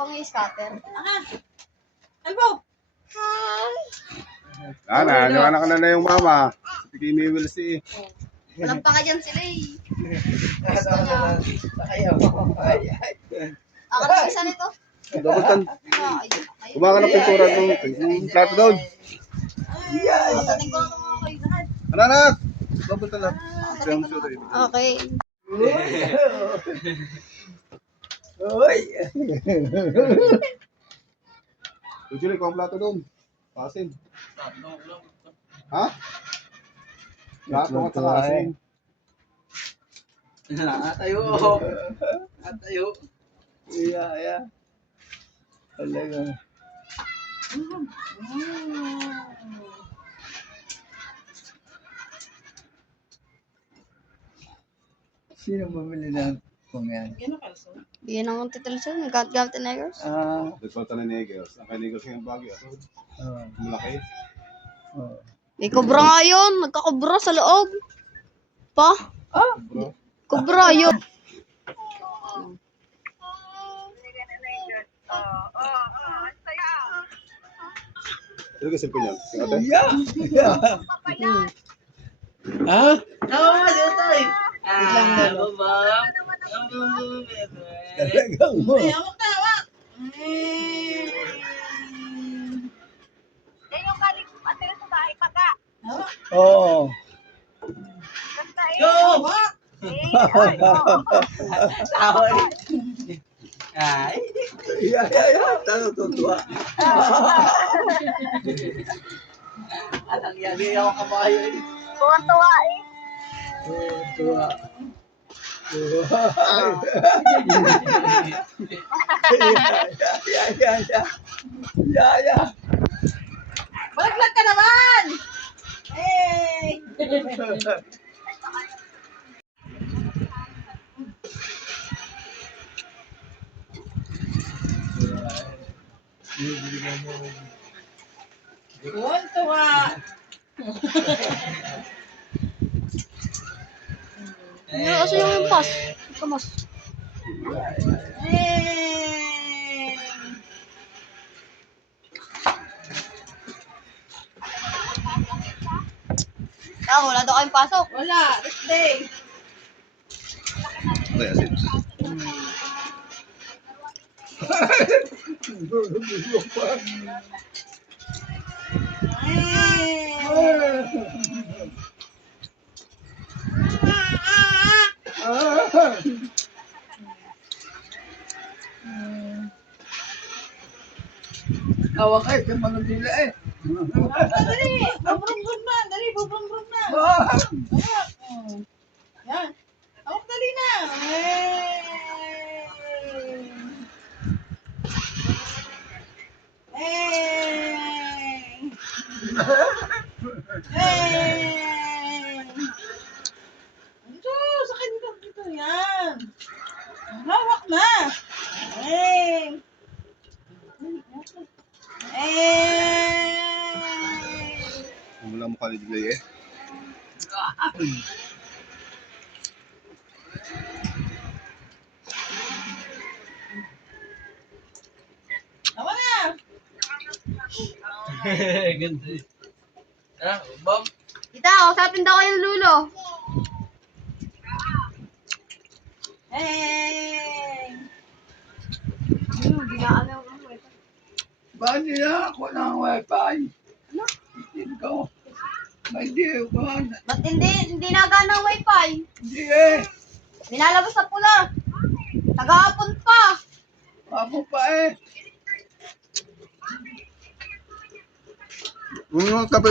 bang i-scatter? Albo! Naniwala ka na yung mama. Si Kimi Wills eh. Walang pa ka dyan sila eh. Ako na isa nito. Double tan. Ay, Kumakan ng pintura ng plato doon. matating ko na mga kayo. Anak! Double tan lang. Siyang sure eh. Okay. Usually, kung ang plato doon. Pasin. Ha? Plato at saka asin. Atayo. Atayo. Iya. Talaga. Sino bumili ng kung yan? Bigyan ng titilson. Gamit na negros. Nagpalta na Negros. Ang kay Negros yung bagyo. Malaki. May kubra nga yun. Nagkakubra sa loob. Pa? Bro. Kubra yun. Ano ka cellphone niya? Ate? Ha? Oo, dito eh. Babam. Talagang mo. Ay, amok na, amok. Yan yung galing atira sa bahay pata. Oo. Basta eh. Yo, amok. Tawa Ay. Iya. Tutuwa. Alang yagi ako kabayo eh. Tuwan-tuwa eh. Tuwa. Ya. Balaglag ka naman! Hey! Tuwan-tuwa. Ano kasi yung pas? Kamas. Hey! Wala daw kayong pasok. Wala, rest day. Okay, asin. Awak ay sa Manila eh. Dali! Bubrum-brum na! Dali, bubrum-brum na! Yan. Awak dali na! Hey! Hey! Dito, sakit dito. Yan. Hawak na! Hey! Wala mo ka ni Diglay eh. Tama na! Ganda. Ah, Bob. Tita, usapin daw kayo lulo. Hey! Ginaan yung Bakit nila ako ng wifi? Hindi ko. Hindi ko. Ba't hindi nagana ang wifi? Hindi eh. Nilalabas sa pula. Tagahapon pa. Ako pa eh. Tabi